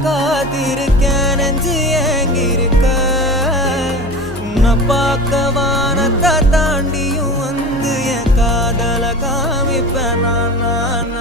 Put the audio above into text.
காத்திருக்கேன் நெஞ்சு ஏங்கிருக்க உன்னை பார்க்க வானத்தை தாண்டியும் வந்து என் காதல காமிப்பேன் நான்